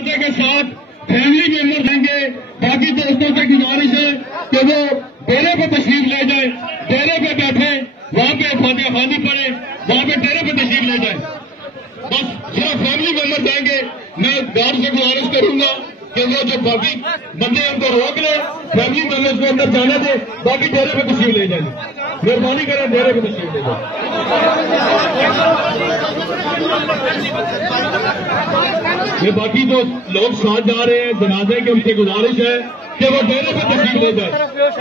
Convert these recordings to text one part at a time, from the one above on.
के साथ family member देंगे। बाकी दोस्तों से गुजारिश है कि वो डेरे पे तशरीफ ले जाए, डेरे पे बैठे, वहां पे फातिहा खानी पड़े, वहां पे डेरे पे तशरीफ ले जाए। बस सिर्फ फैमिली मेंबर जाएंगे। मैं गार्ड से गुजारिश करूंगा कि वो जो बाकी बंदे उनको रोक ले, फैमिली मेंबर्स को अंदर जाने दे, बाकी डेरे पे तशरीफ ले जाएंगे। मेहरबानी करें, डेरे पे तशरीफ ले जाए। ये बाकी जो लोग साथ जा रहे हैं जनाजे के, उनसे गुजारिश है कि वो डेरे पे तशरीफ ले जाए।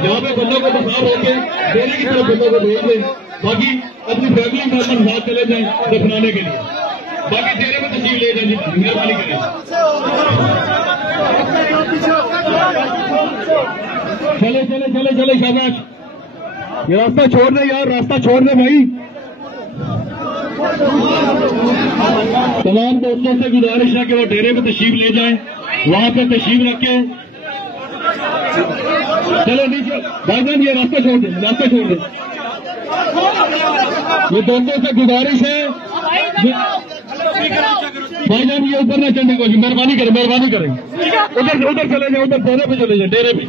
यहाँ पे बंदों को बसा होके डेरे की तरफ बंदों को भेज दें, बाकी अपनी फैमिली मेंबर साथ चले जाएं दफनाने के लिए, बाकी डेरे पे तशरीफ ले जाए। मेहरबानी करें। चले चले चले चले शाबाश। ये रास्ता छोड़ दे यार, रास्ता छोड़ दे भाई। तमाम दोस्तों से गुजारिश है कि वो डेरे पे तशरीफ ले जाएं, वहां पे तशरीफ रखें। चलो नीचे भाईजान, ये रास्ता छोड़ दें, रास्ता छोड़ दें। ये दोस्तों से गुजारिश है भाईजान, ये ऊपर ना चढ़ने की कोशिश, मेहरबानी करें, मेहरबानी करें। उधर उधर चले जाए, उधर डेरे पे चले जाए, डेरे पे।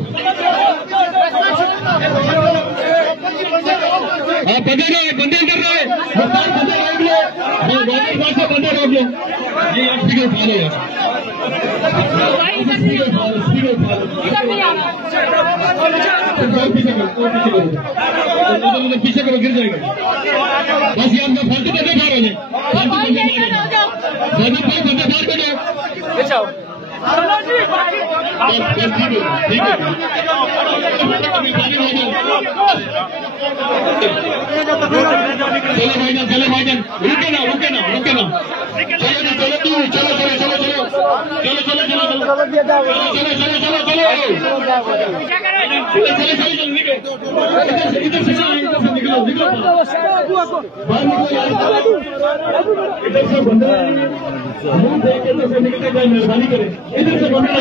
हाँ बंदे रहे, बंदे इधर रहे, बंदे रोक लो, बंदे रोक लो। ये यार स्पीकर उठा लो यार, स्पीकर उठा लो, स्पीकर उठा लो। पीछे करो, गिर जाएगा। बस यार मैं फालतू बंदे बाहर हो जाए, फालतू बंदे बाहर कर दो। ठीक है, चलो भाईजान, चलो भाईजान, रुके ना, रुके ना, रुके ना। चलो चलो चलो चलो चलो चलो चलो चलो चलो चलो चलो चलो इधर से निकलो, निकलो बाहर, निकलो यार, इधर से बंदे मुंह देख के इधर से निकल जाए, मेहरबानी करें, इधर से बंदे